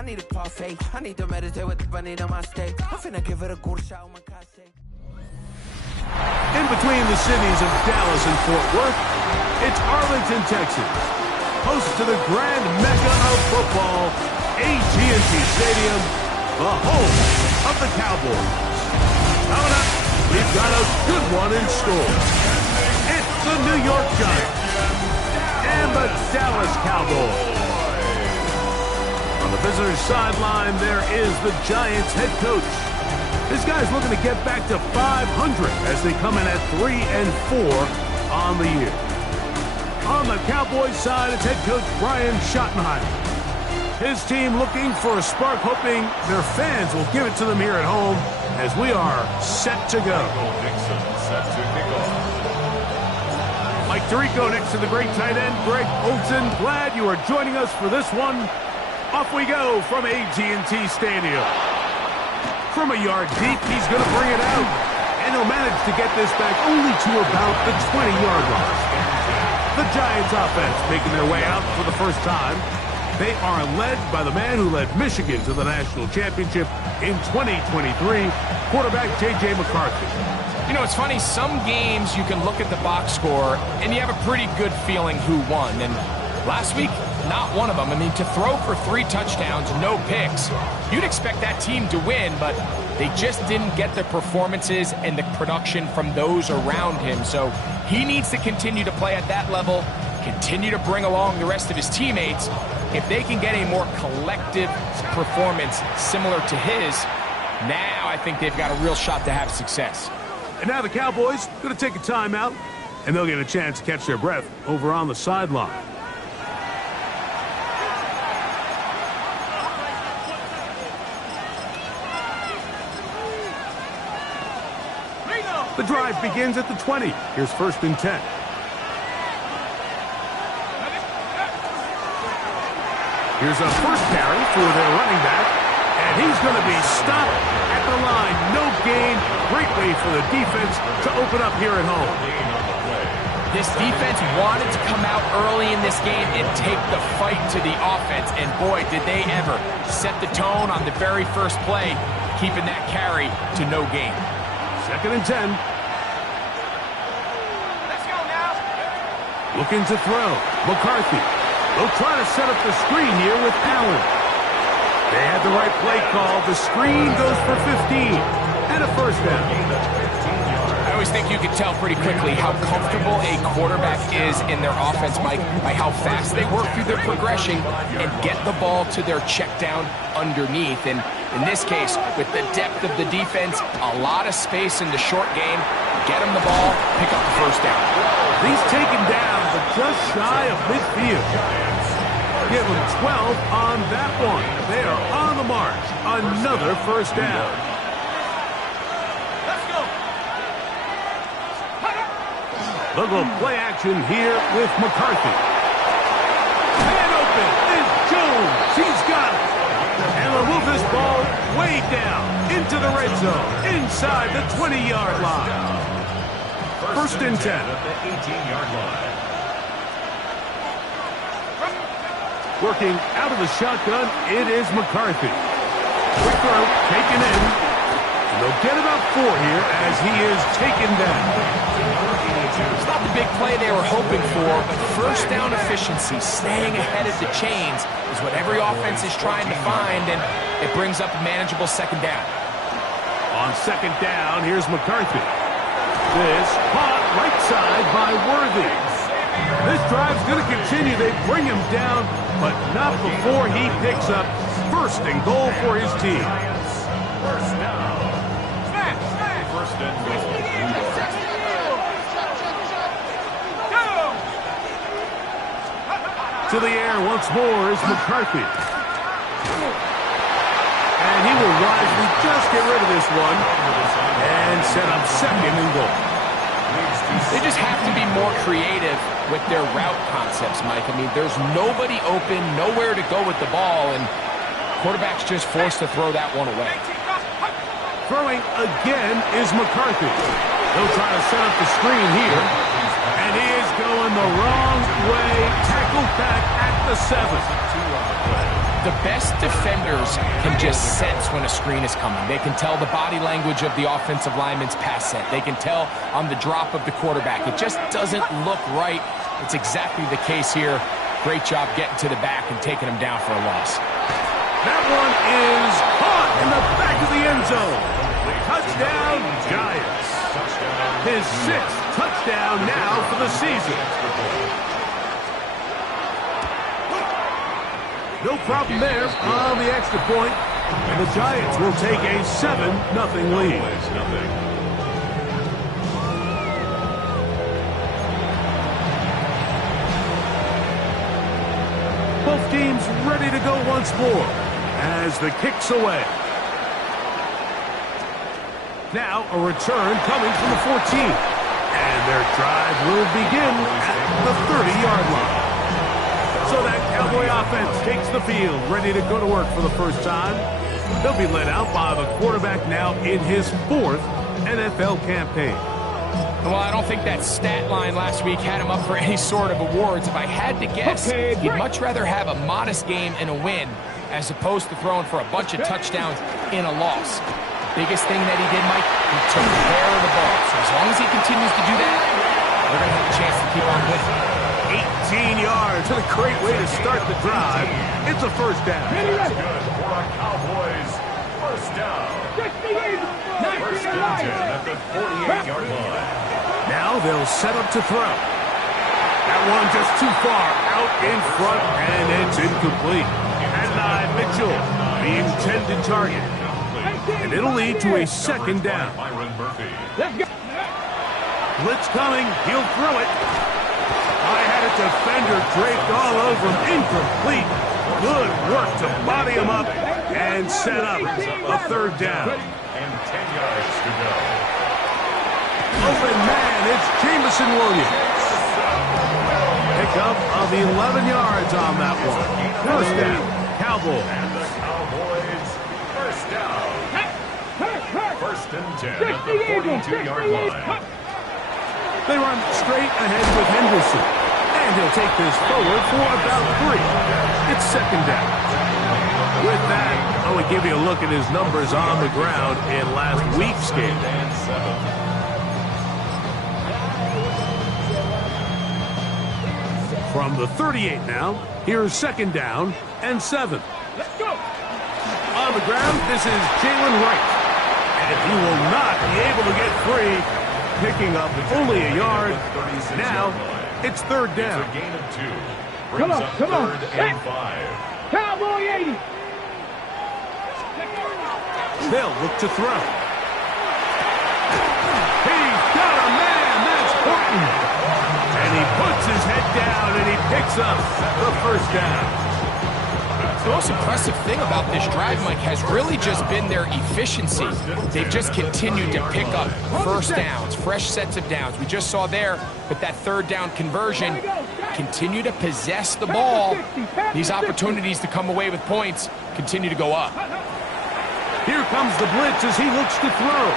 I need a parfait. I need to meditate with the bunny on my stay. I'm finna give it a good shot on my case. In between the cities of Dallas and Fort Worth, it's Arlington, Texas. Host to the grand mecca of football, AT&T Stadium, the home of the Cowboys. Coming up, we've got a good one in store. It's the New York Giants and the Dallas Cowboys. On the visitor's sideline, there is the Giants head coach. This guy's looking to get back to 500 as they come in at 3-4 on the year. On the Cowboys side, it's head coach Brian Schottenheimer. His team looking for a spark, hoping their fans will give it to them here at home as we are set to go. Mike Tirico next to the great tight end, Greg Olsen. Glad you are joining us for this one. Off we go from AT&T Stadium. From a yard deep, he's going to bring it out. And he'll manage to get this back only to about the 20-yard line. The Giants offense making their way out for the first time. They are led by the man who led Michigan to the national championship in 2023, quarterback J.J. McCarthy. You know, it's funny, some games you can look at the box score and you have a pretty good feeling who won. And last week, not one of them. I mean, to throw for 3 touchdowns, no picks, you'd expect that team to win, but they just didn't get the performances and the production from those around him. So he needs to continue to play at that level, continue to bring along the rest of his teammates. If they can get a more collective performance similar to his, now I think they've got a real shot to have success. And now the Cowboys going to take a timeout, and they'll get a chance to catch their breath over on the sideline. The drive begins at the 20. Here's 1st and 10. Here's a first carry for their running back, and he's going to be stopped at the line. No gain. Great way for the defense to open up here at home. This defense wanted to come out early in this game and take the fight to the offense, and boy, did they ever set the tone on the very first play, keeping that carry to no gain. 2nd and 10. Let's go now. Looking to throw. McCarthy. They'll try to set up the screen here with Allen. They had the right play call. The screen goes for 15. And a first down. I always think you can tell pretty quickly how comfortable a quarterback is in their offense, Mike, by how fast they work through their progression and get the ball to their check down underneath. And in this case, with the depth of the defense, a lot of space in the short game, get him the ball, pick up the first down. He's taken down, but just shy of midfield. Give him 12 on that one. They are on the march. Another first down. Let's go. They'll go play action here with McCarthy. Man open is Jones. He's got it. And they'll move this ball way down into the red zone, inside the 20-yard line. 1st and 10. The 18-yard line. Working out of the shotgun, it is McCarthy. Quick throw, taken in. And they'll get about 4 here as he is taken down. It's not the big play they were hoping for, but first down efficiency, staying ahead of the chains, is what every offense is trying to find, and it brings up a manageable 2nd down. On 2nd down, here's McCarthy. This caught right side by Worthy. This drive's going to continue. They bring him down, but not before he picks up 1st and goal for his team. First down. First and goal. To the air once more is McCarthy. And he will wisely just get rid of this one and set up 2nd and goal. They just have to be more creative with their route concepts, Mike. I mean, there's nobody open, nowhere to go with the ball, and quarterback's just forced to throw that one away. Throwing again is McCarthy. He'll try to set up the screen here. And he is going the wrong way. Tackled back at the 7. The best defenders can just sense when a screen is coming. They can tell the body language of the offensive lineman's pass set. They can tell on the drop of the quarterback. It just doesn't look right. It's exactly the case here. Great job getting to the back and taking him down for a loss. That one is caught in the back of the end zone. Touchdown, Giants. His 6th touchdown now for the season. No problem there on the extra point. And the Giants will take a 7-0 lead. Both teams ready to go once more as the kick's away. Now a return coming from the 14. And their drive will begin at the 30-yard line. So that Cowboy offense takes the field, ready to go to work for the first time. They'll be led out by the quarterback now in his 4th NFL campaign. Well, I don't think that stat line last week had him up for any sort of awards. If I had to guess, he'd much rather have a modest game and a win as opposed to throwing for a bunch of touchdowns in a loss. Biggest thing that he did, Mike, he took care of the ball. So as long as he continues to do that, they're going to have a chance to keep on winning. 18 yards, and a great way to start the drive. It's a first down. That's good for a Cowboys first down. First and 10 at the 48-yard line. Now they'll set up to throw. That one just too far out in front, and it's incomplete. And Mitchell, the intended target. And it'll lead to a second down. Blitz coming. He'll throw it. I had a defender draped all over him. Incomplete. Good work to body him up and set up a third down. And 10 yards to go. Open man, it's Jamison Williams. Pickup of 11 yards on that one. First down, Cowboys. And the Cowboys first down. First and 10 at the 42-yard line. They run straight ahead with Henderson. And he'll take this forward for about 3. It's second down. With that, I will give you a look at his numbers on the ground in last week's game. From the 38 now, here's second down and 7. Let's go. On the ground, this is Jalen Wright. And he will not be able to get free, picking up only a yard. Now, it's third down. It's a gain of 2. Come on, come on. Third and 5. Cowboy 80. They'll look to throw. He's got a man. That's Horton. And he puts his head down and he picks up the first down. The most impressive thing about this drive, Mike, has really just been their efficiency. They've just continued to pick up first downs, fresh sets of downs. We just saw there with that third down conversion, continue to possess the ball. These opportunities to come away with points continue to go up. Here comes the blitz as he looks to throw.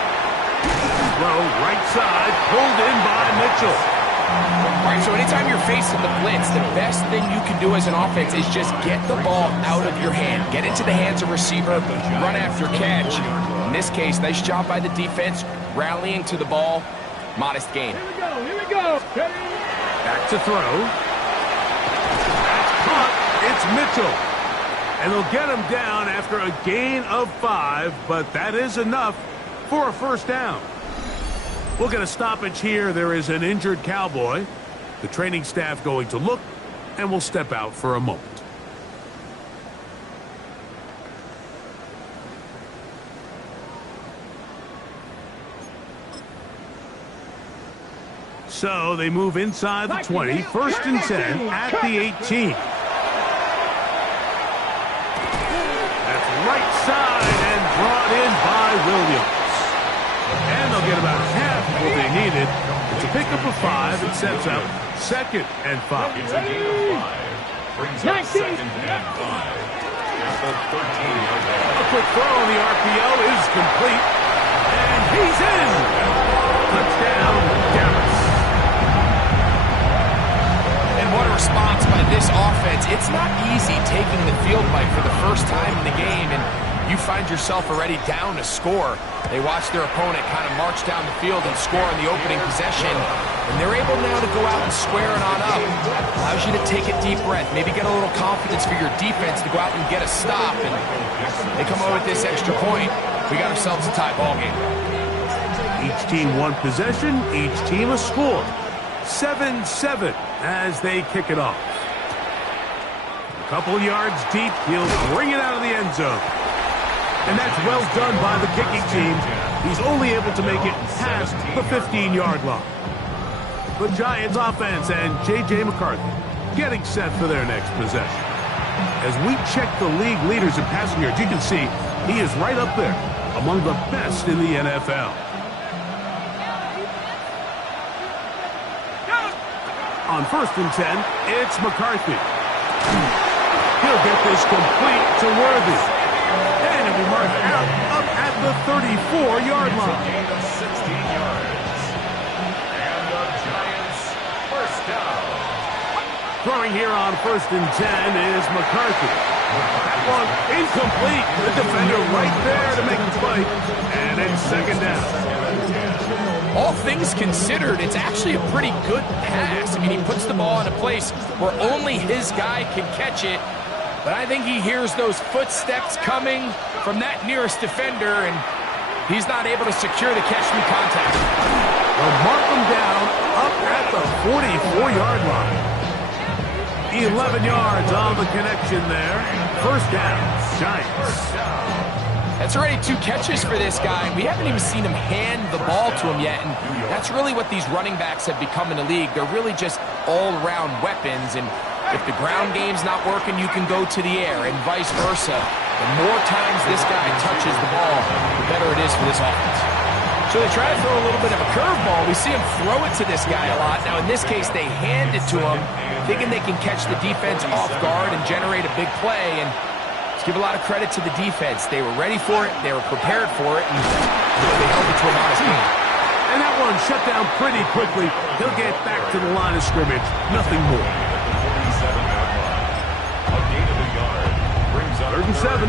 Throw right side, pulled in by Mitchell. All right, so anytime you're facing the blitz, the best thing you can do as an offense is just get the ball out of your hand. Get into the hands of receiver, run after catch. In this case, nice job by the defense, rallying to the ball. Modest gain. Here we go, here we go. Back to throw. That's caught. It's Mitchell. And they'll get him down after a gain of 5, but that is enough for a first down. We'll get a stoppage here. There is an injured Cowboy. The training staff going to look, and we'll step out for a moment. So they move inside the 20, first and 10 at the 18. That's right side and brought in by Williams. And they'll get about half of what they needed. It's a pickup of 5. It sets up second and 5. It's a gain of 5. Brings up second and 5. At the 13-yard line. A quick throw on the RPO is complete. And he's in. Touchdown, Dallas. And what a response by this offense. It's not easy taking the field, Mike, for the first time in the game, and you find yourself already down to score. They watch their opponent kind of march down the field and score on the opening possession, and they're able now to go out and square it on up. Allows you to take a deep breath, maybe get a little confidence for your defense to go out and get a stop, and they come away with this extra point. We got ourselves a tie ball game. Each team one possession, each team a score. 7-7 as they kick it off. A couple yards deep, he'll bring it out of the end zone. And that's well done by the kicking team. He's only able to make it past the 15-yard line. The Giants offense and J.J. McCarthy getting set for their next possession. As we check the league leaders in passing yards, you can see he is right up there among the best in the NFL. On 1st and 10, it's McCarthy. He'll get this complete to Worthy. And it'll be marked out up at the 34-yard line. Gain of 16 yards. And the Giants first down. Throwing here on 1st and 10 is McCarthy. That one incomplete. The defender right there to make the play. And it's 2nd down. All things considered, it's actually a pretty good pass. I mean, he puts the ball in a place where only his guy can catch it. But I think he hears those footsteps coming from that nearest defender, and he's not able to secure the catch-me contact. They'll mark him down up at the 44-yard line. 11 yards on the connection there. 1st down, Giants. That's already 2 catches for this guy. We haven't even seen him hand the ball to him yet, and that's really what these running backs have become in the league. They're really just all-around weapons, and if the ground game's not working, you can go to the air, and vice versa. The more times this guy touches the ball, the better it is for this offense. So they try to throw a little bit of a curveball. We see him throw it to this guy a lot. Now, in this case, they hand it to him, thinking they can catch the defense off guard and generate a big play, and give a lot of credit to the defense. They were ready for it, they were prepared for it, and they held it to a modest game. And that one shut down pretty quickly. He'll get back to the line of scrimmage. Nothing more. A gain of a yard brings up 3rd and 7.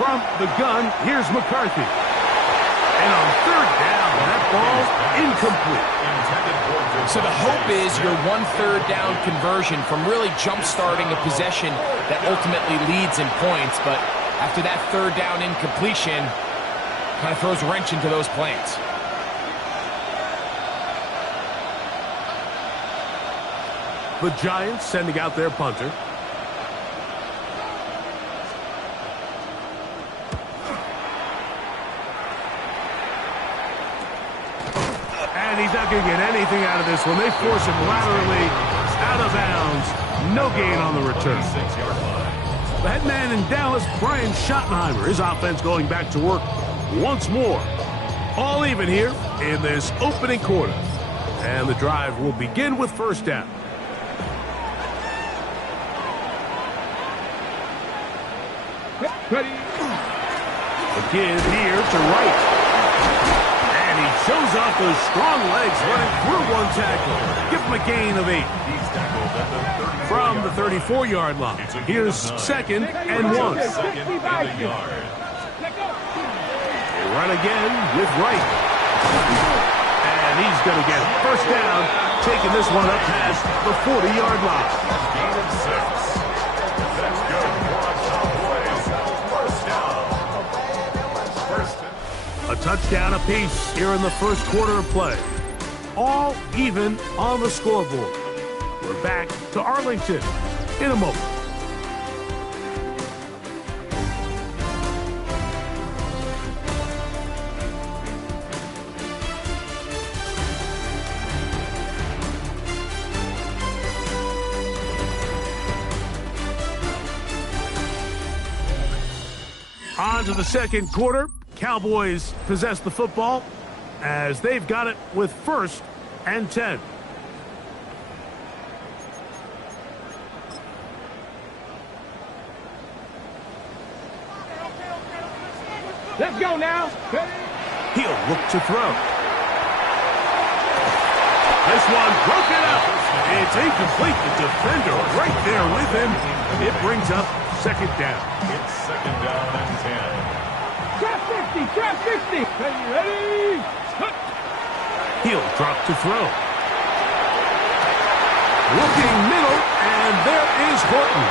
From the gun, here's McCarthy. And on 3rd down, that ball's incomplete. So the hope is your 1/3 down conversion from really jump-starting a possession that ultimately leads in points. But after that 3rd down incompletion, kind of throws a wrench into those plans. The Giants sending out their punter. And he's not going to get anything out of this one. They force him laterally out of bounds. No gain on the return. The head man in Dallas, Brian Schottenheimer, his offense going back to work once more. All even here in this opening quarter. And the drive will begin with 1st down. Ready. Again here to right. And he shows off those strong legs running through one tackle. Give him a gain of 8. From the 34-yard line. Here's 2nd and 1. They run again with right. And he's going to get 1st down, taking this one up past the 40-yard line. Gain of 6. That's good for a Cowboys. 1st down. A touchdown apiece here in the 1st quarter of play. All even on the scoreboard. We're back to Arlington in a moment. On to the 2nd quarter. Cowboys possess the football as they've got it with 1st and 10. Let's go now. He'll look to throw. This one broken up. It's incomplete. The defender right there with him. It brings up second down. It's second down and 10. Trap 50, trap 50. Okay, ready? He'll drop to throw. Looking middle, and there is Horton.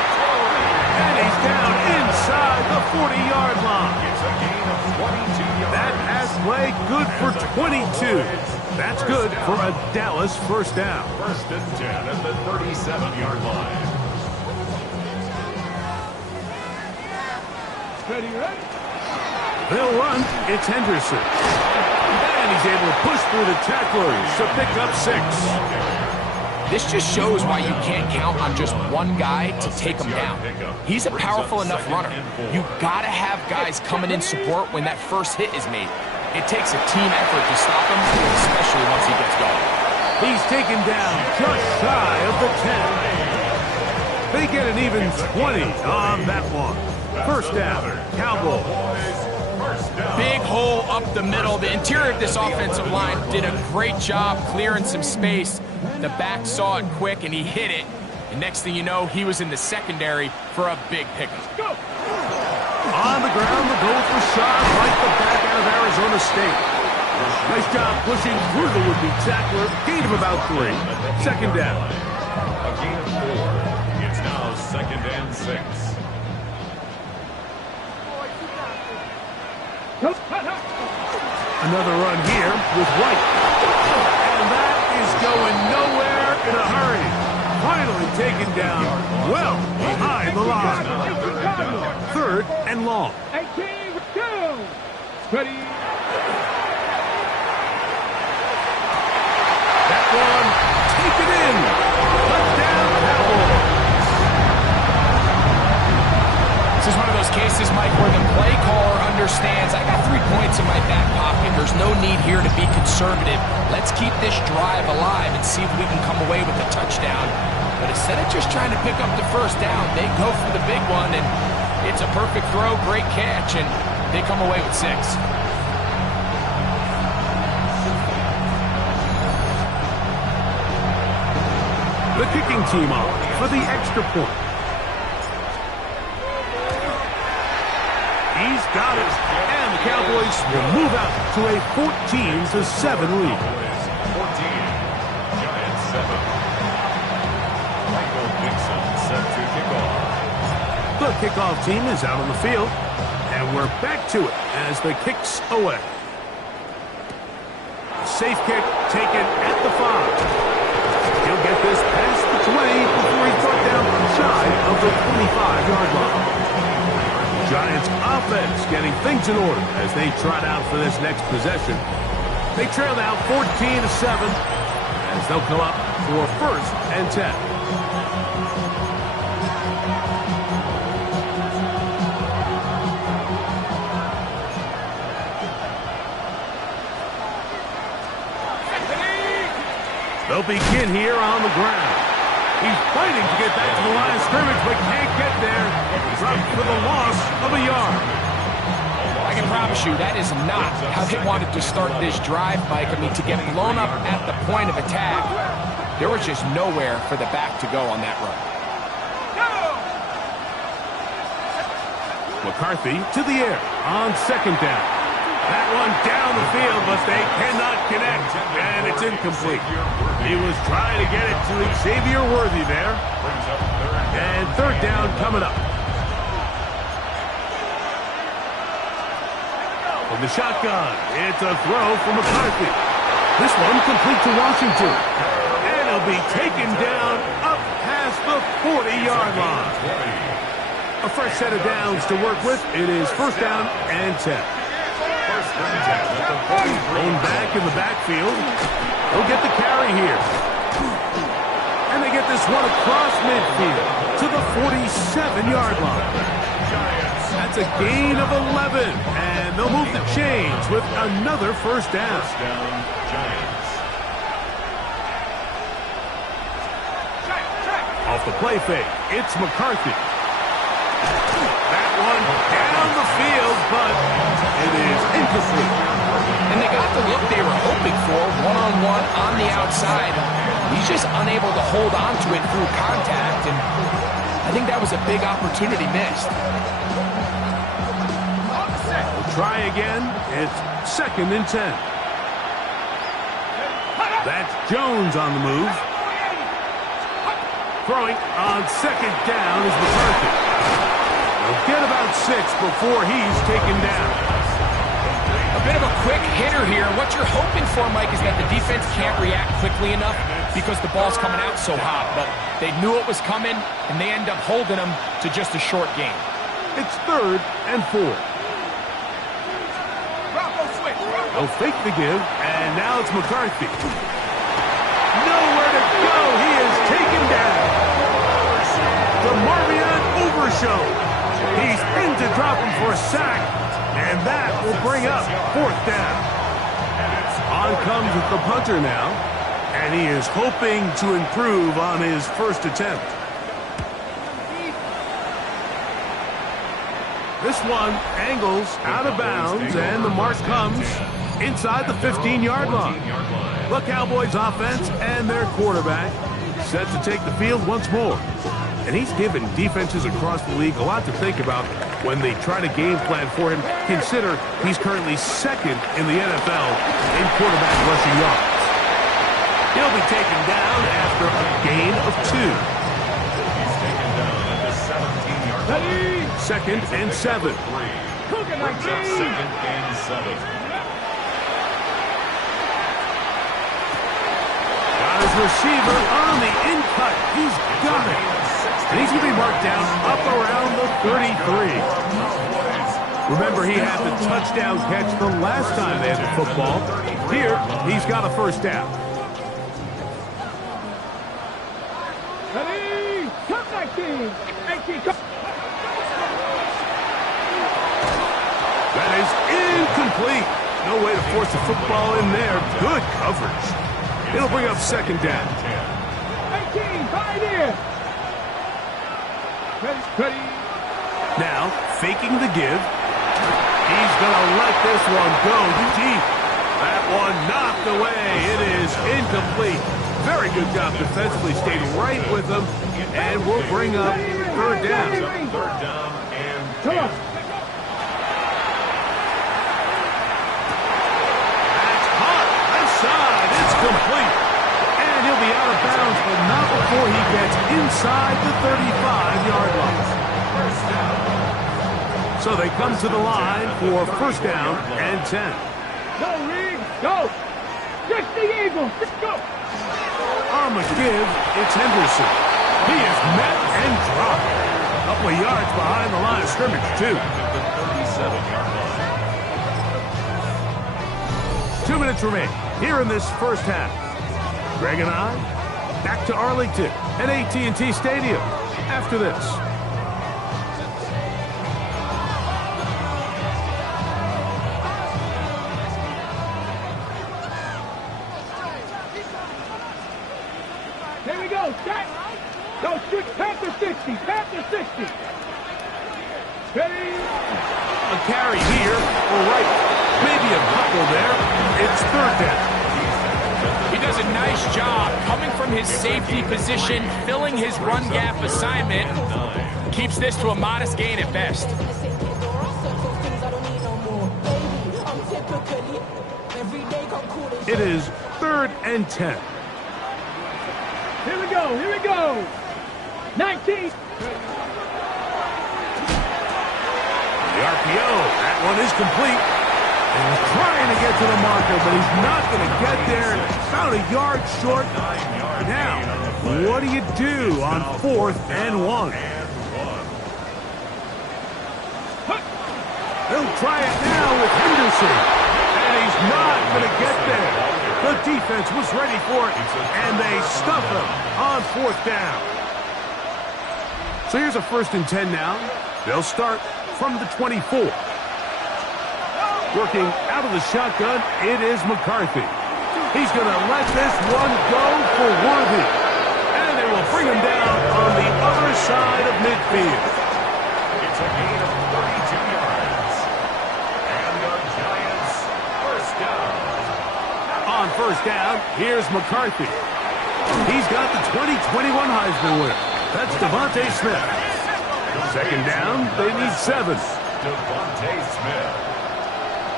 And he's down inside the 40-yard line. It's a gain of 22 yards. That pass play good for 22. That's good for a Dallas first down. First and 10 at the 37-yard line. Ready, ready? They'll run. It's Henderson. And he's able to push through the tacklers to pick up 6. This just shows why you can't count on just one guy to take him down. He's a powerful enough runner. You gotta have guys coming in support when that first hit is made. It takes a team effort to stop him, especially once he gets going. He's taken down just shy of the 10. They get an even 20 on that one. First down, Cowboys. Big hole up the middle. The interior of this offensive line did a great job clearing some space. The back saw it quick, and he hit it. And next thing you know, he was in the secondary for a big pickup. Go! On the ground, the goal for shot like the back out of Arizona State. Nice job pushing through the would-be tackler. Gain of about 3. Second down. A gain of 4. It's now second and 6. Another run here with White. And that is going nowhere in a hurry. Finally taken down well behind the line. Third and long. 18, go! Ready? That one taken in. Touchdown, Cowboys. This is one of those cases, Mike, where the play caller understands I got 3 points in my back pocket. There's no need here to be conservative. Let's keep this drive alive and see if we can come away with a touchdown. But instead of just trying to pick up the first down, they go for the big one, and it's a perfect throw, great catch, and they come away with 6. The kicking team on for the extra point. He's got it. And the Cowboys will move out to a 14-7 lead. 14. Giants 7. Michael Dixon set to kick off. The kickoff team is out on the field. And we're back to it as the kick's away. Safe kick taken at the 5. He'll get this past the 20 before he's brought down shy of the 25-yard line. Giants offense getting things in order as they trot out for this next possession. They trail now 14-7 as they'll come up for first and 10. They'll begin here on the ground. He's fighting to get back to the line of scrimmage, but can't get there. Dropped for the loss of a yard. I can promise you that is not how they wanted to start this drive, Mike. I mean, to get blown up at the point of attack, there was just nowhere for the back to go on that run. McCarthy to the air on second down. That one down the field, but they cannot connect, and it's incomplete. He was trying to get it to Xavier Worthy there. And third down coming up. From the shotgun, it's a throw from McCarthy. This one complete to Washington. And he'll be taken down up past the 40-yard line. A fresh set of downs to work with. It is first down and 10. Thrown back in the backfield. They'll get the carry here. And they get this one across midfield to the 47-yard line. That's a gain of 11. And they'll move the chains with another first down. First down, Giants. Off the play fake, it's McCarthy. That one down the field, but it is incomplete. And they got the look they were hoping for, one-on-one on the outside. He's just unable to hold on to it through contact, and I think that was a big opportunity missed. Try again. It's 2nd and 10. That's Jones on the move. Throwing on 2nd down is McCarthy. They'll get about 6 before he's taken down. A bit of a quick hitter here. What you're hoping for, Mike, is that the defense can't react quickly enough because the ball's coming out so hot. But they knew it was coming, and they end up holding them to just a short game. It's 3rd and 4. They'll fake the give, and now it's McCarthy. Nowhere to go. He is taken down. The Marvion overshow. He's in to drop him for a sack, and that will bring up 4th down. On comes the punter now, and he is hoping to improve on his first attempt. This one angles out of bounds, and the mark comes inside the 15-yard line. The Cowboys offense and their quarterback set to take the field once more. And he's given defenses across the league a lot to think about when they try to game plan for him. Consider he's currently 2nd in the NFL in quarterback rushing yards. He'll be taken down after a gain of 2. He's taken down at the 17-yard line. 2nd and 7. Brings up 2nd and 7. Got his receiver on the in-cut. He's got it. And he's going to be marked down up around the 33. Remember, he had the touchdown catch the last time they had the football. Here, he's got a first down. Ready? Come back in. That is incomplete. No way to force the football in there. Good coverage. It'll bring up 2nd down. 18, right here. Ready. Now, faking the give. He's going to let this one go deep. That one knocked away. It is incomplete. Very good job defensively. Stayed right with them. And we'll bring up 3rd down. 3rd down and 10. Come on. That's hot. Left side. It's complete. And he'll be out of bounds, but not before he gets inside the 35-yard line. First down. So they come to the line for 1st down and 10. Go, Reed. Go. Just the Eagles. Let's go. On the give, it's Henderson. He is met and dropped. A couple of yards behind the line of scrimmage, too. At the 37-yard line. 2 minutes remain here in this first half. Greg and I back to Arlington at AT&T Stadium after this. Here we go. Set. Go, Panther 60. Panther 60. Ready. A carry here, or right. Maybe a couple there. It's 3rd down. He does a nice job coming from his safety position, filling his run gap assignment. Keeps this to a modest gain at best. It is 3rd and 10. Here we go. Here we go. 19. The RPO, that one is complete. And he's trying to get to the marker, but he's not going to get there. About a yard short. Now, what do you do on 4th and 1? He'll try it now with Henderson. And he's not going to get there. The defense was ready for it, and they stuff him on 4th down. So here's a 1st and 10 now. They'll start from the 24. Working out of the shotgun, it is McCarthy. He's going to let this one go for Worthy. And they will bring him down on the other side of midfield. It's a gain of 32 yards. And the Giants first first down. Here's McCarthy. He's got the 2021 Heisman winner. That's Devontae Smith. Second down, they need 7. Devontae Smith.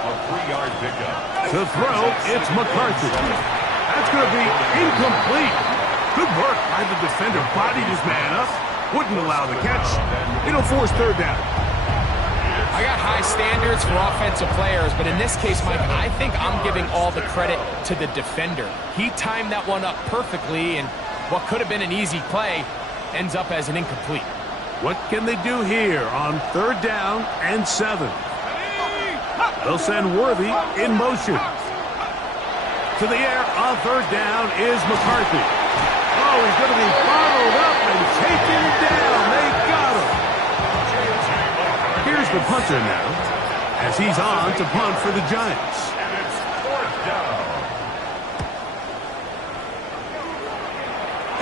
A 3-yard pickup. To throw, it's McCarthy. That's going to be incomplete. Good work by the defender. Bodied his man up. Wouldn't allow the catch. It'll force third down. I got high standards for offensive players, but in this case, Mike, I think I'm giving all the credit to the defender. He timed that one up perfectly, and what could have been an easy play ends up as an incomplete. What can they do here on third down and 7? They'll send Worthy in motion. To the air on third down is McCarthy. Oh, he's going to be bottled up and taken down. They got him. Here's the punter now, as he's on to punt for the Giants. And it's 4th down.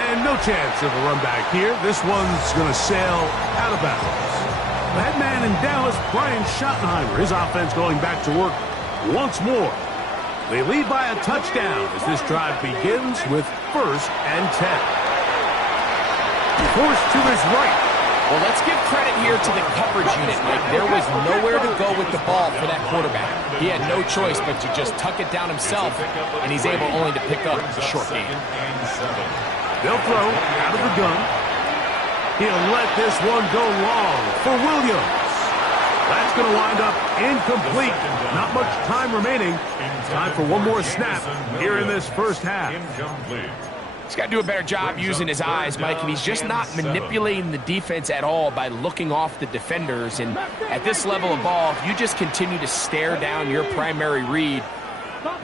And no chance of a run back here. This one's going to sail out of bounds. The head man in Dallas, Brian Schottenheimer, his offense going back to work once more. They lead by a touchdown as this drive begins with 1st and 10. Forced to his right. Well, let's give credit here to the coverage unit, Mike. There was nowhere to go with the ball for that quarterback. He had no choice but to just tuck it down himself, and he's able only to pick up a short gain. They'll throw out of the gun. He'll let this one go long for Williams. That's going to wind up incomplete. Not much time remaining. Time for one more snap here in this first half. He's got to do a better job using his eyes, Mike, and he's just not manipulating the defense at all by looking off the defenders. And at this level of ball, if you just continue to stare down your primary read,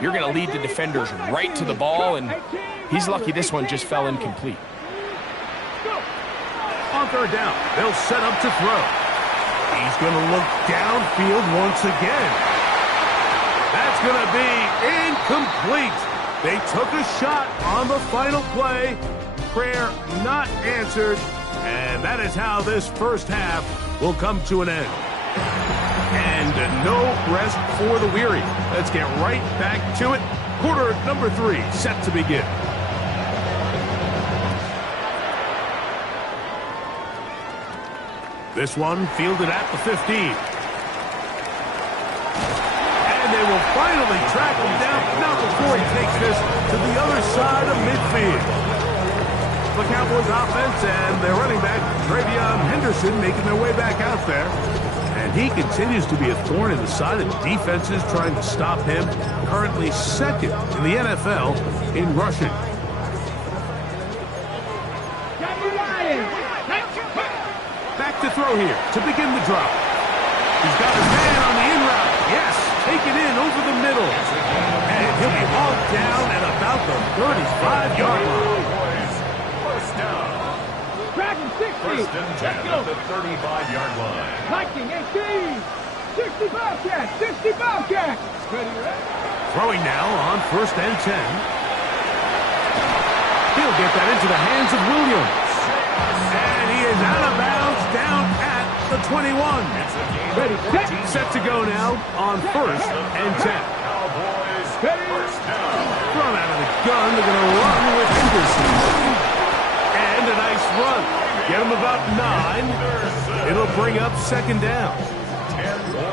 you're going to lead the defenders right to the ball, and he's lucky this one just fell incomplete. On third down, they'll set up to throw. He's going to look downfield once again. That's going to be incomplete. They took a shot on the final play. Prayer not answered. And that is how this first half will come to an end. And no rest for the weary. Let's get right back to it. Quarter number 3 set to begin. This one fielded at the 15. And they will finally track him down, not before he takes this to the other side of midfield. The Cowboys offense and their running back, Travion Henderson, making their way back out there. And he continues to be a thorn in the side of defenses trying to stop him. Currently second in the NFL in rushing. Back to throw here to begin the drop. He's got his man on the in route. Yes, take it in over the middle. And he'll be hauled down at about the 35-yard line. First down. Dragon 60. First and 10 at the 35-yard line. Viking 18. 60 Bobcats. 60 Bobcats. Ready, ready. Throwing now on 1st and 10. He'll get that into the hands of Williams. And he is out of bounds down at the 21. Ready, Set to go now on 1st and 10. Cowboys first down. Run out of the gun. They're going to run with Henderson. And a nice run. Get him about 9. It'll bring up 2nd down.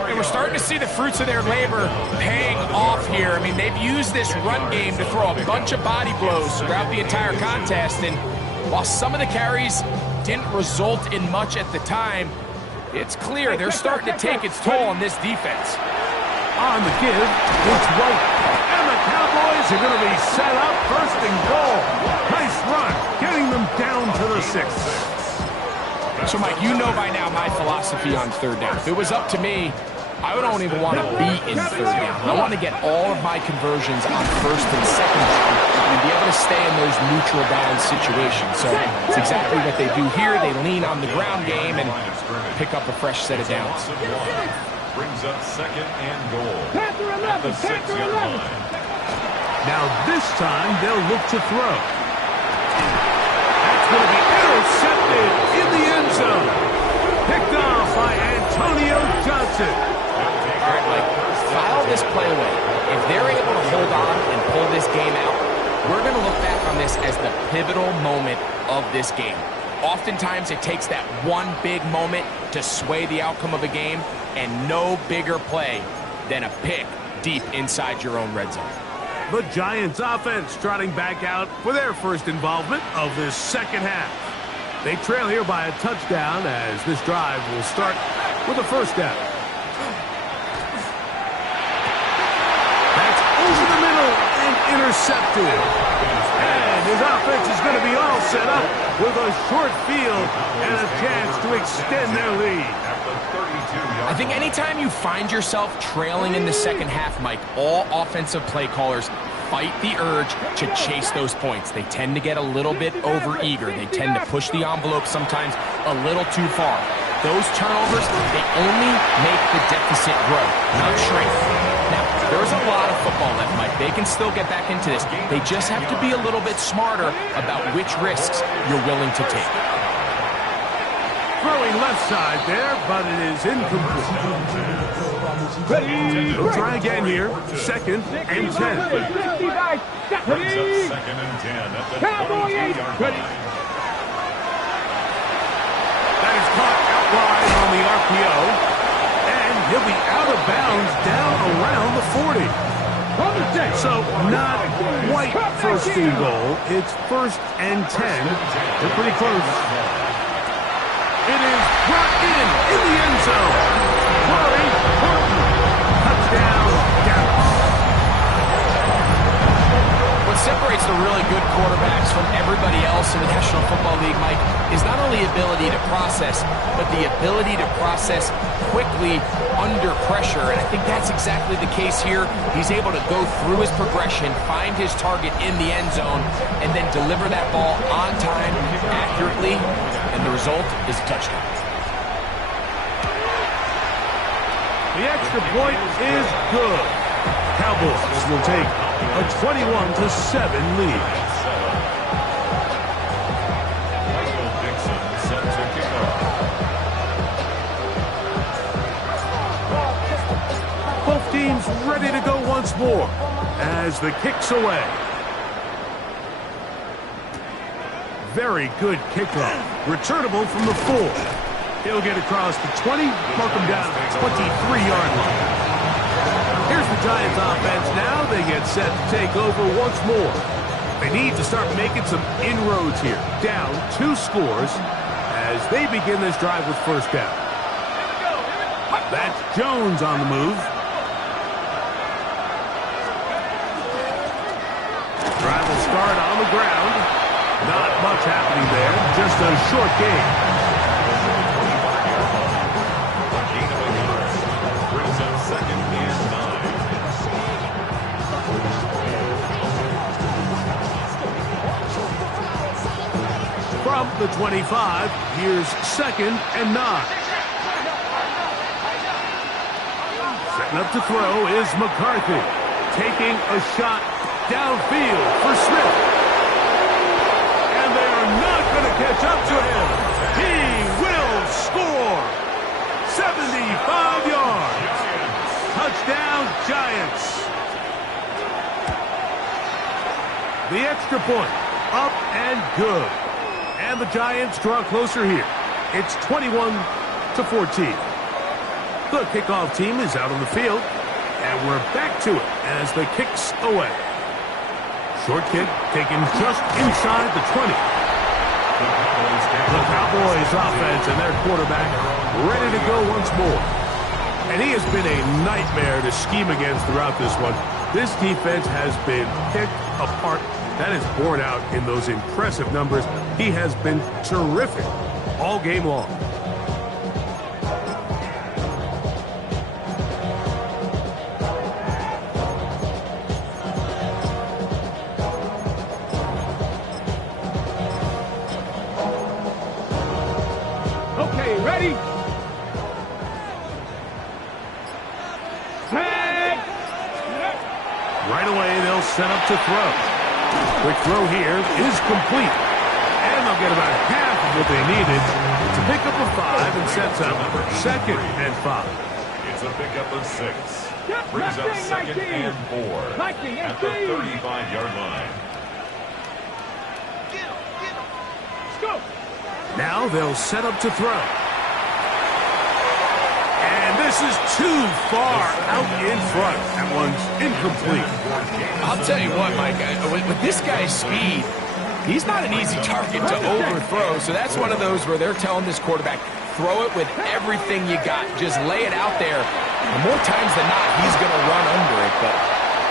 And we're starting to see the fruits of their labor paying off here. I mean, they've used this run game to throw a bunch of body blows throughout the entire contest. And while some of the carries didn't result in much at the time, it's clear they're starting to take its toll on this defense. On the give, it's White. And the Cowboys are going to be set up 1st and goal. Nice run, getting them down to the 6. So, Mike, you know by now my philosophy on third down. If it was up to me, I don't even want to be in third down. I want to get all of my conversions on 1st and 2nd down and be able to stay in those neutral down situations. So it's exactly what they do here. They lean on the ground game and pick up a fresh set of downs. Brings up 2nd and goal. Panther 11. At the Panther 6-yard 11. line. Now this time they'll look to throw. That's going to be intercepted in the end zone. Picked off by Antonio Johnson. All right, Mike, file this play away. If they're able to hold on and pull this game out, we're going to look back on this as the pivotal moment of this game. Oftentimes, it takes that one big moment to sway the outcome of a game, and no bigger play than a pick deep inside your own red zone. The Giants offense trotting back out for their first involvement of this second half. They trail here by a touchdown as this drive will start with a first down. That's over the middle and intercepted. And his offense is going to be all set up with a short field and a chance to extend their lead. I think anytime you find yourself trailing in the second half, Mike, all offensive play callers fight the urge to chase those points. They tend to get a little bit overeager. They tend to push the envelope sometimes a little too far. Those turnovers, they only make the deficit grow, not shrink. Now, there's a lot of football left, Mike. They can still get back into this. They just have to be a little bit smarter about which risks you're willing to take. Throwing left side there, but it is incomplete. We'll try again here. Second and 10. Second and 10 at the 22-yard line. That is caught out wide on the RPO. And he'll be out of bounds down around the 40. So not quite first and goal. It's first and 10. They're pretty close. It is brought in the end zone. Corey Horton. Touchdown, Dallas. What separates the really good quarterbacks from everybody else in the National Football League, Mike, is not only ability to process, but the ability to process quickly under pressure. And I think that's exactly the case here. He's able to go through his progression, find his target in the end zone, and then deliver that ball on time, accurately, and the result is a touchdown. The extra point is good. Cowboys will take a 21-7 lead. Both teams ready to go once more as the kick's away. Very good kickoff. Returnable from the 4. He'll get across the 20, mark him down at the 23-yard line. Here's the Giants offense now. They get set to take over once more. They need to start making some inroads here. Down 2 scores as they begin this drive with first down. That's Jones on the move. Drive will start on the ground. Not much happening there. Just a short game. Brings up second and 9. From the 25, here's second and 9. Setting up to throw is McCarthy. Taking a shot downfield for Smith. And they are not going to catch up to him. He will score. 75 yards. Touchdown, Giants. The extra point. Up and good. And the Giants draw closer here. It's 21-14. The kickoff team is out on the field. And we're back to it as the kick's away. Short kick taken just inside the 20. The Cowboys offense and their quarterback ready to go once more. And he has been a nightmare to scheme against throughout this one. This defense has been picked apart. That is borne out in those impressive numbers. He has been terrific all game long. Okay, ready? Set. Right away, they'll set up to throw. Quick throw here is complete. And they'll get about half of what they needed to pick up a 5 and sets up second and 5. It's a pickup of 6. Brings up 2nd and 4 at the 35-yard line. Go. Now they'll set up to throw. And this is too far out in front. That one's incomplete. I'll tell you what, Mike, with this guy's speed, he's not an easy target to overthrow, so that's one of those where they're telling this quarterback, throw it with everything you got. Just lay it out there. And more times than not, he's going to run under it, but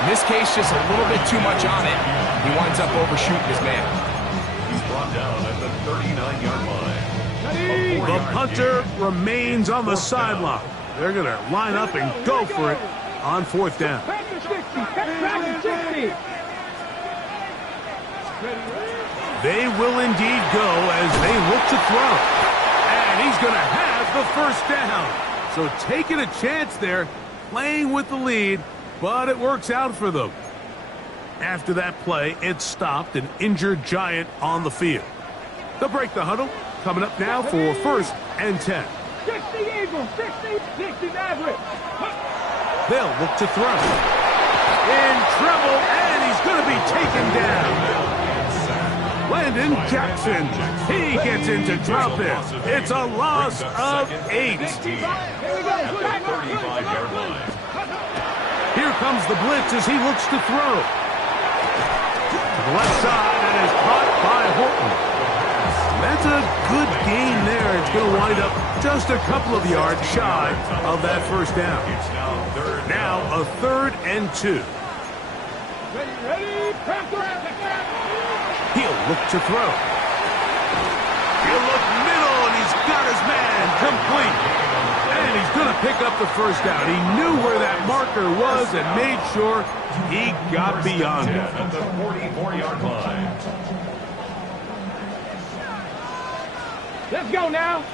in this case, just a little bit too much on it. He winds up overshooting his man. He's brought down at the 39-yard line. The punter remains on the sideline. They're going to line up and go for it on 4th down. They will indeed go as they look to throw. And he's going to have the first down. So taking a chance there, playing with the lead, but it works out for them. After that play, it stopped an injured Giant on the field. They'll break the huddle. Coming up now for 1st and 10. 60 Eagles, 60 Maverick. They'll look to throw. In trouble, and he's going to be taken down. Landon Jackson, he gets into drop it. It's a loss of 8. At the 35-yard line. Here comes the blitz as he looks to throw. To the left side, and is caught by Horton. That's a good gain there. It's going to wind up just a couple of yards shy of that first down. Now a 3rd and 2. He'll look to throw. He'll look middle, and he's got his man complete. And he's going to pick up the first down. He knew where that marker was and made sure he got beyond it. At the 44-yard line. Let's go now.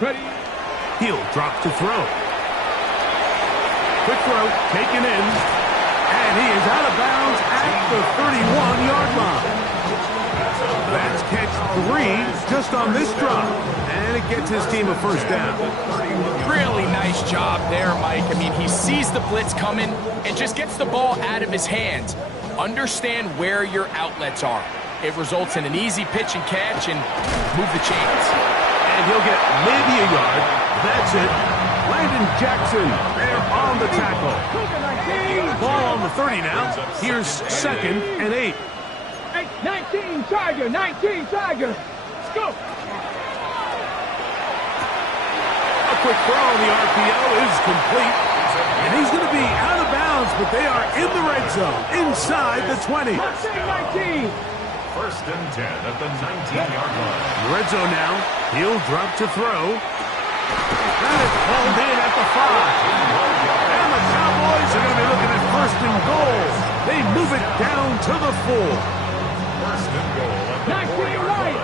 Ready. He'll drop to throw. Quick throw, taken in. And he is out of bounds at the 31-yard line. That's catch 3 just on this drop. And it gets his team a first down. Really nice job there, Mike. I mean, he sees the blitz coming and just gets the ball out of his hands. Understand where your outlets are. It results in an easy pitch and catch and move the chains. And he'll get maybe a yard. That's it. Landon Jackson there on the tackle. Ball on the 30 now. Here's 2nd and 8. 19 Tiger, 19 Tiger. Let's go. A quick throw on the RPO is complete. And he's going to be out of bounds, but they are in the red zone, inside the 20. 19. 1st and 10 at the 19-yard line. Red zone now. He'll drop to throw. That is pulled in at the 5. And the Cowboys are going to be looking at 1st and goal. They move it down to the 4. 1st and goal at the 4-yard line.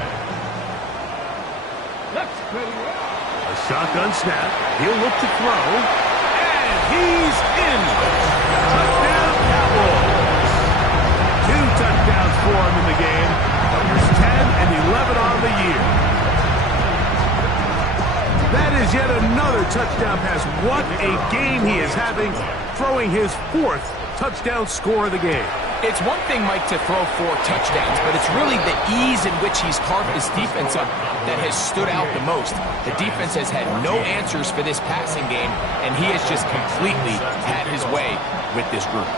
Let's ready. A shotgun snap. He'll look to throw. And he's in. Touchdown, Cowboys. 2 touchdowns for him in the game. Numbers 10 and 11 on the year. That is yet another touchdown pass. What a game he is having, throwing his 4th touchdown score of the game. It's one thing, Mike, to throw 4 touchdowns, but it's really the ease in which he's carved his defense up that has stood out the most. The defense has had no answers for this passing game, and he has just completely had his way with this group.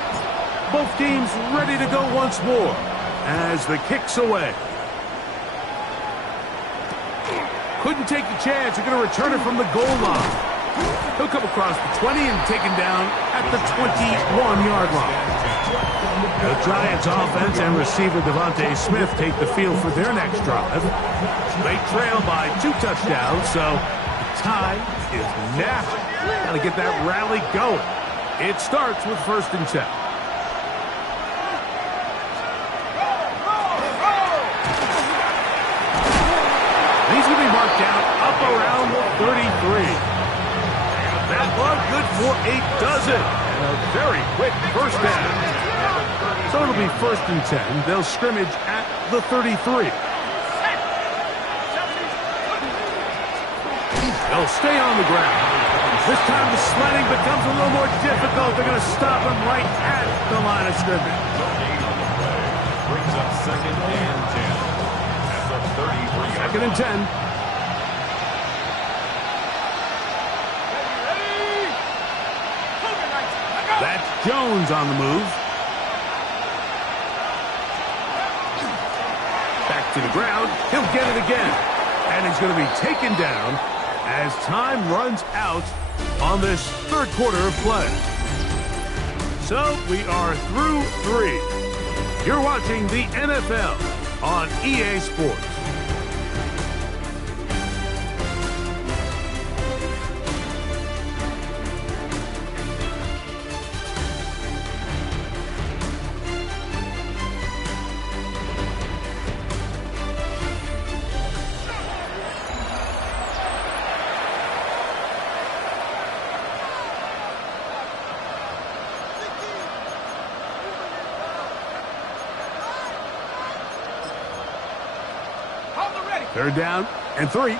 Both teams ready to go once more as the kick's away. Couldn't take the chance. They're going to return it from the goal line. He'll come across the 20 and taken down at the 21-yard line. The Giants offense and receiver Devontae Smith take the field for their next drive. They trail by 2 touchdowns, so the tie is now. Got to get that rally going. It starts with 1st and 10. He's going to be marked down up around the 33. That one good for 8 does it. And a very quick first down. So it'll be 1st and 10. They'll scrimmage at the 33. They'll stay on the ground. This time the sledding becomes a little more difficult. They're going to stop him right at the line of scrimmage. No gain on the play. Brings up 2nd and 10. That's a 33-yard. 2nd and 10. That's Jones on the move. Back to the ground. He'll get it again. And he's going to be taken down as time runs out on this 3rd quarter of play. So we are through 3. You're watching the NFL on EA Sports. Third down and 3.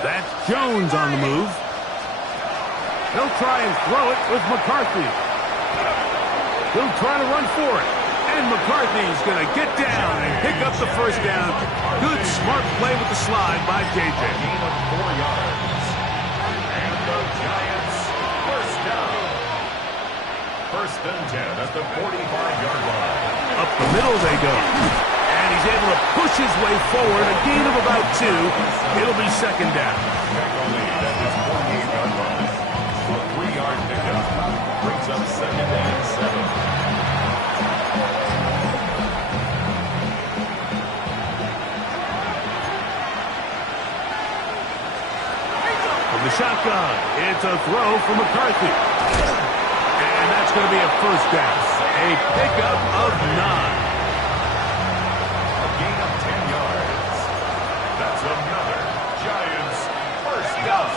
That's Jones on the move. He'll try and throw it with McCarthy. He'll try to run for it. And McCarthy's going to get down and pick up the 1st down. Good, smart play with the slide by JJ. Gain of 4 yards. And the Giants, 1st down. 1st and 10 at the 45-yard line. Up the middle they go. And he's able to push his way forward. A gain of about 2. It'll be 2nd down. Back on lead at his 48-yard line. A 3-yard pickup. Brings up 2nd and 7. From the shotgun, it's a throw from McCarthy. And that's going to be a 1st down. A pickup of 9. A gain of 10 yards. That's another Giants 1st down.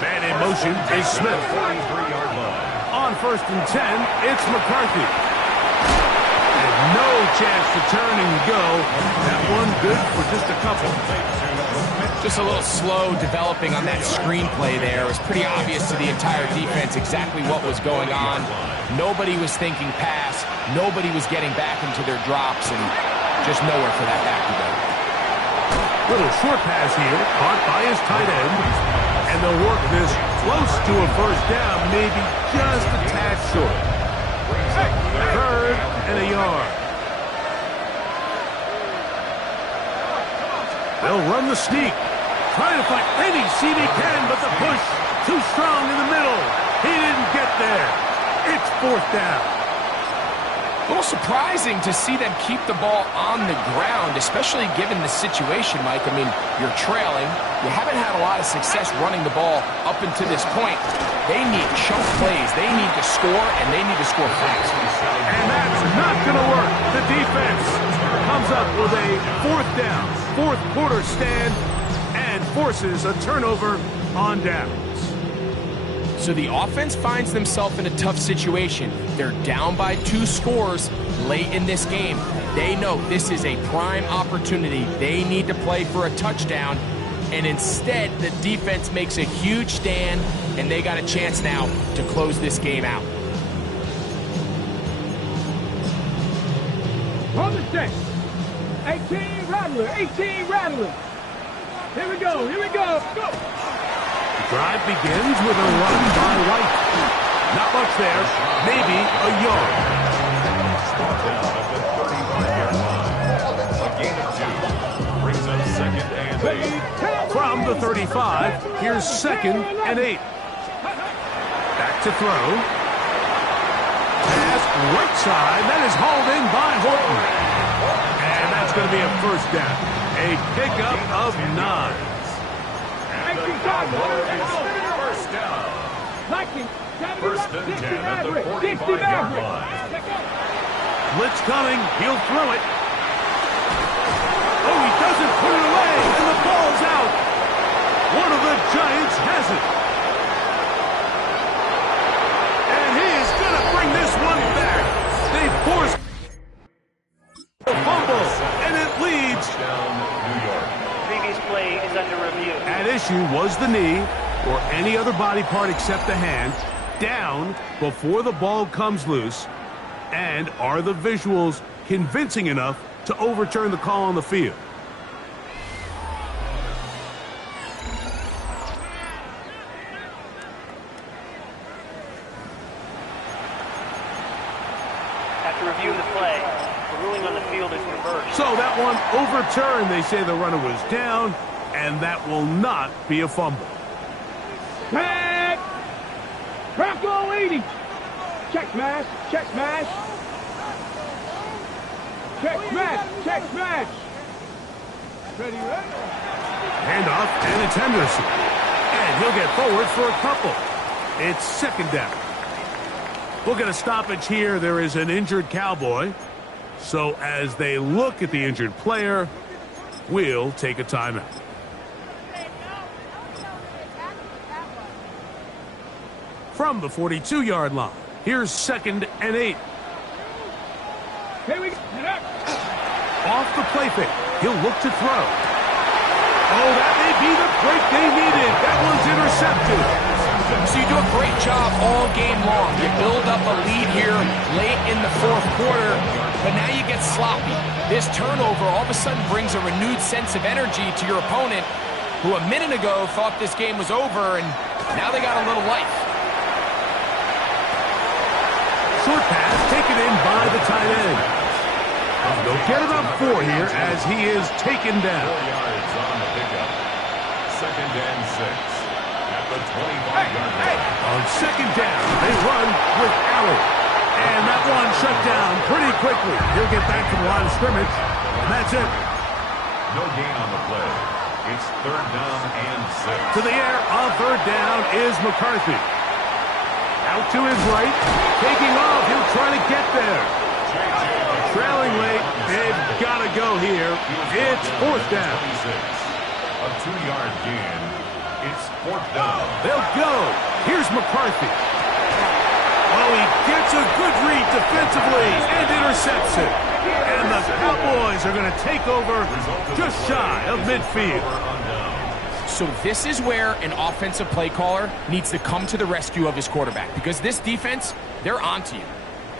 Man in motion is Smith. 43-yard line. On 1st and 10, it's McCarthy. And no chance to turn and go. That one good for just a couple. Just a little slow developing on that screenplay there. It was pretty obvious to the entire defense exactly what was going on. Nobody was thinking pass. Nobody was getting back into their drops, and just nowhere for that back to go. Little short pass here, caught by his tight end. And they'll work this close to a 1st down, maybe just a tad short. 3rd and a yard. They'll run the sneak. Trying to find any seam he can, but the push too strong in the middle. He didn't get there. It's 4th down. A little surprising to see them keep the ball on the ground, especially given the situation, Mike. I mean, you're trailing. You haven't had a lot of success running the ball up until this point. They need chunk plays. They need to score, and they need to score fast. And that's not going to work. The defense comes up with a 4th down, 4th quarter stand, and forces a turnover on downs. So the offense finds themselves in a tough situation. They're down by 2 scores late in this game. They know this is a prime opportunity. They need to play for a touchdown. And instead, the defense makes a huge stand, and they got a chance now to close this game out. On the set. 18 Rattler. 18 Rattler. Here we go. Here we go. Go. The drive begins with a run by White. Not much there. Maybe a yard. Down at the 35-yard line. A gain of 2. Brings up 2nd and 8. From the 35, here's 2nd and 8. Back to throw. Pass right side. That is hauled in by Horton. And that's going to be a 1st down. A pickup of 9. And the Cowboys 1st down. 1st and 10 at the 45-yard line. Blitz coming. He'll throw it. Oh, he doesn't put it away, and the ball's out. One of the Giants has it. And he is going to bring this one back. They force a fumble, and it leads. Down New York. Previous play is under review. At issue was the knee, or any other body part except the hand, down before the ball comes loose. And are the visuals convincing enough to overturn the call on the field? After reviewing the play, the ruling on the field is reversed. So that one overturned. They say the runner was down, and that will not be a fumble. Tag! wk8. Check smash, check smash. Check smash, check smash. Ready, ready? Handoff, and it's Henderson. And he'll get forward for a couple. It's second down. We'll get a stoppage here. There is an injured Cowboy. So as they look at the injured player, we'll take a timeout. From the 42-yard line, here's 2nd and 8. Here we go. Off the play fake. He'll look to throw. Oh, that may be the break they needed. That one's intercepted. So you do a great job all game long. You build up a lead here late in the fourth quarter, but now you get sloppy. This turnover all of a sudden brings a renewed sense of energy to your opponent, who a minute ago thought this game was over, and now they got a little life. Short pass taken in by the tight end. They'll get it up 4 here as he is taken down. 4 yards on the pickup. 2nd and 6 at the 25-yard line. On 2nd down, they run with Allen. And that one shut down pretty quickly. He'll get back to the line of scrimmage, and that's it. No gain on the play. It's 3rd down and 6. To the air on 3rd down is McCarthy. Out to his right, taking off. He'll try to get there. Trailing late, they've got to go here. It's 4th down. A 2-yard gain. It's 4th down. They'll go. Here's McCarthy. Oh, he gets a good read defensively and intercepts it. And the Cowboys are going to take over just shy of midfield. So this is where an offensive play caller needs to come to the rescue of his quarterback, because this defense, they're onto you.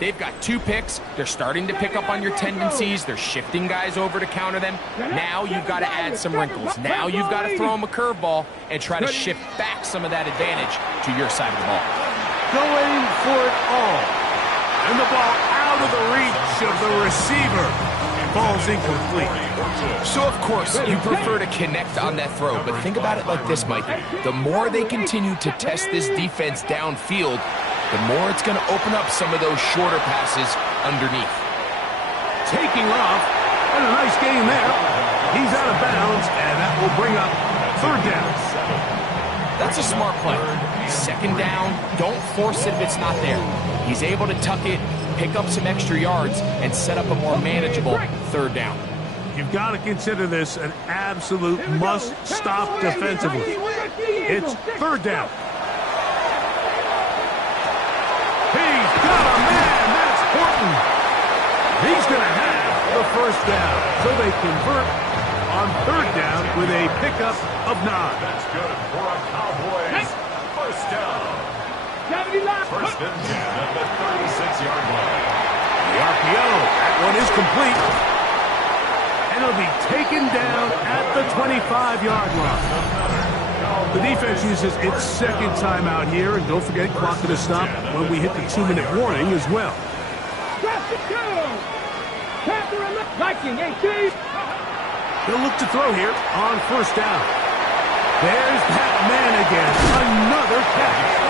They've got 2 picks. They're starting to pick up on your tendencies. They're shifting guys over to counter them. Now you've got to add some wrinkles. Now you've got to throw them a curveball and try to shift back some of that advantage to your side of the ball. Going for it all. And the ball out of the reach of the receiver. Ball's incomplete. So, of course, you prefer to connect on that throw, but think about it like this, Mikey. The more they continue to test this defense downfield, the more it's going to open up some of those shorter passes underneath. Taking off, and a nice game there. He's out of bounds, and that will bring up 3rd down. That's a smart play. 2nd down, don't force it if it's not there. He's able to tuck it, pick up some extra yards, and set up a more manageable 3rd down. You've got to consider this an absolute must-stop defensively. It's 3rd down. He's got a man. That's Horton. He's going to have the 1st down. So they convert on 3rd down with a pickup of 9. That's good for a Cowboys 1st down. 1st and 10 at the 36-yard line. The RPO. That one is complete. And it'll be taken down at the 25-yard line. The defense uses its 2nd timeout here, and don't forget, clock to stop when we hit the 2-minute warning as well. Viking 18. They'll look to throw here on 1st down. There's that man again, another catch.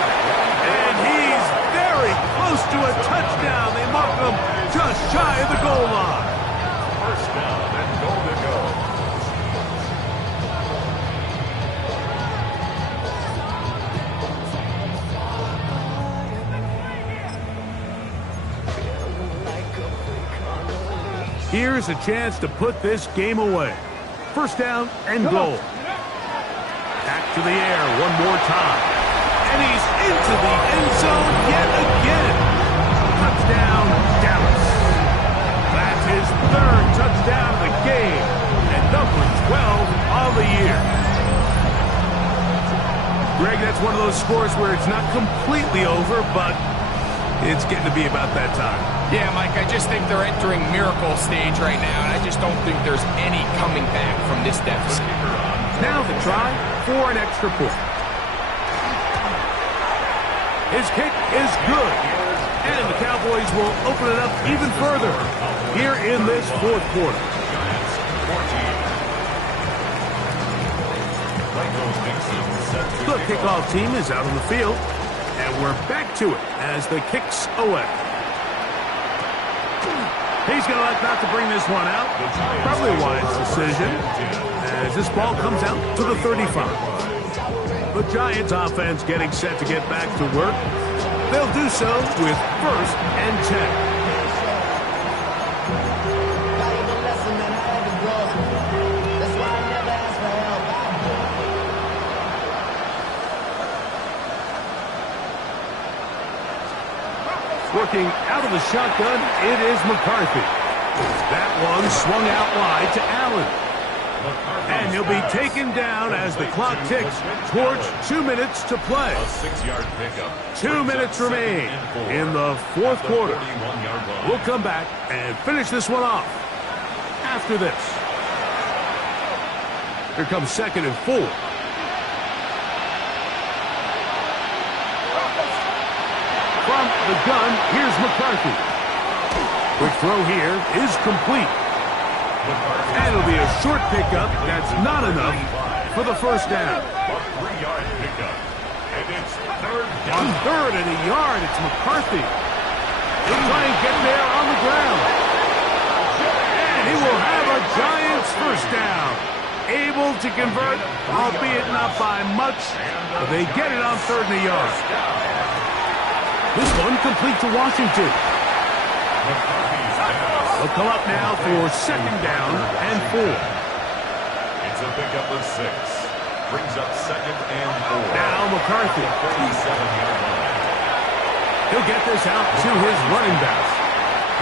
And he's very close to a touchdown. They mark him just shy of the goal line. 1st down and goal to go. Here's a chance to put this game away. 1st down and goal. Back to the air one more time. And he's into the end zone yet again. Touchdown, Dallas. That's his 3rd touchdown of the game. And number 12 on of the year. Greg, that's one of those scores where it's not completely over, but it's getting to be about that time. Yeah, Mike, I just think they're entering miracle stage right now, and I just don't think there's any coming back from this deficit. Now the try for an extra point. His kick is good, and the Cowboys will open it up even further here in this fourth quarter. The kickoff team is out on the field, and we're back to it as the kick's away. He's going to elect not to bring this one out. Probably a wise decision as this ball comes out to the 35. The Giants offense getting set to get back to work. They'll do so with 1st and 10. Working out of the shotgun, it is McCarthy. That one swung out wide to Allen. And he'll be taken down as the clock ticks towards 2 minutes to play. 6-yard pickup. 2 minutes remain in the fourth quarter. We'll come back and finish this one off after this. Here comes 2nd and 4. From the gun, here's McCarthy. Quick throw here is complete. And it'll be a short pickup that's not enough for the first down. 3-yard pickup. And it's 3rd down. On 3rd and a yard, it's McCarthy. He'll try and get there on the ground. And he will have a Giants first down. Able to convert, albeit not by much, but they get it on 3rd and a yard. This one complete to Washington. They'll come up now for 2nd down and 4. It's a pickup of 6. Brings up 2nd and 4. Now McCarthy. 37-yard line. He'll get this out to his running back.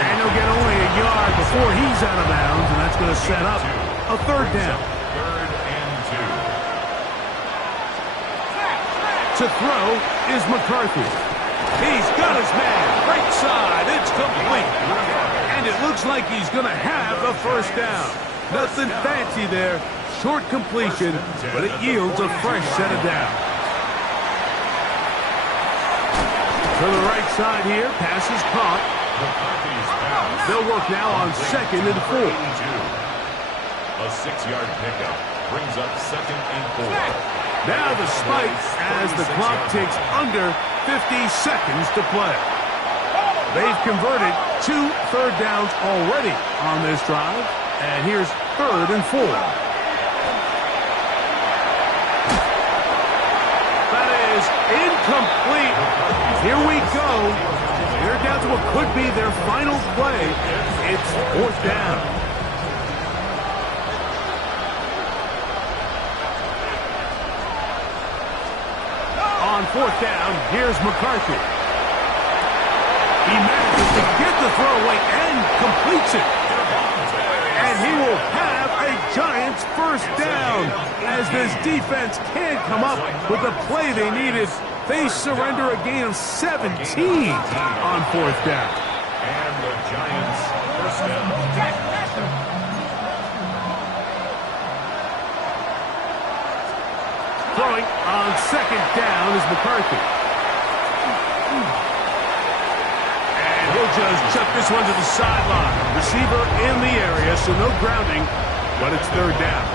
And he'll get only a yard before he's out of bounds, and that's going to set up a 3rd down. 3rd and 2. To throw is McCarthy. He's got his man. Right side. It's complete. And it looks like he's going to have a first down. Nothing fancy there. Short completion, but it yields a fresh set of downs. To the right side here. Pass is caught. They'll work now on 2nd and 4. A 6-yard pickup. Brings up 2nd and 4. Now the spike as the clock ticks under 50 seconds to play. They've converted 2 third downs already on this drive, and here's 3rd and 4. That is incomplete. Here we go. They're down to what could be their final play. It's 4th down. On 4th down, here's McCarthy. He manages to get the throw away and completes it. And he will have a Giants first down as this defense can't come up with the play they needed. They surrender a gain of 17 on 4th down. And the Giants first down. Throwing on 2nd down is McCarthy. And he'll just chuck this one to the sideline. Receiver in the area, so no grounding, but it's 3rd down.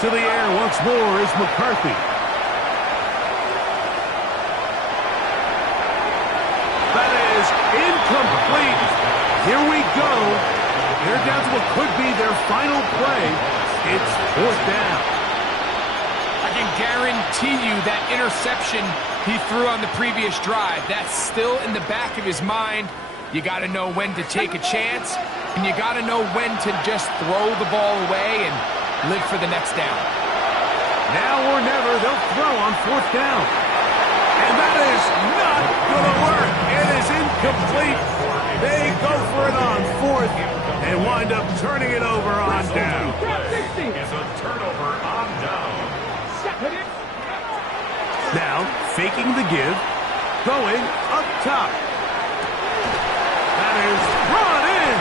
To the air once more is McCarthy. That is incomplete. Here we go. They're down to what could be their final play. It's 4th down. I can guarantee you that interception he threw on the previous drive, that's still in the back of his mind. You got to know when to take a chance, and you got to know when to just throw the ball away and live for the next down. Now or never, they'll throw on 4th down. And that is not going to work. It is incomplete. They go for it on 4th. and wind up turning it over on down. It's a turnover on down. Now, faking the give, going up top. That is brought in.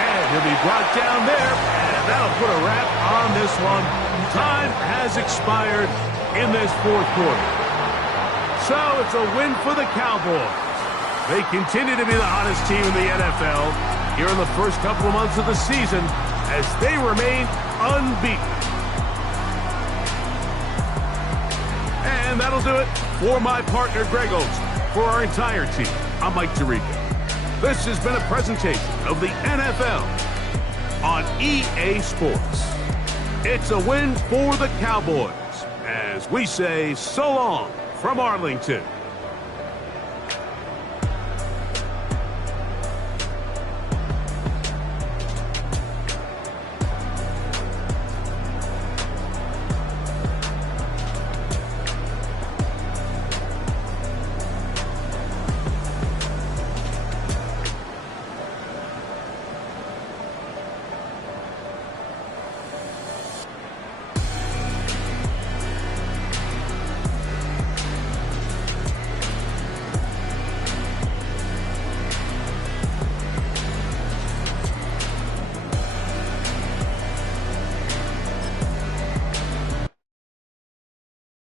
And he'll be brought down there, and that'll put a wrap on this one. Time has expired in this fourth quarter. So it's a win for the Cowboys. They continue to be the hottest team in the NFL here in the first couple of months of the season as they remain unbeaten. And that'll do it for my partner, Greg Olson. For our entire team, I'm Mike Tirico. This has been a presentation of the NFL on EA Sports. It's a win for the Cowboys as we say so long from Arlington.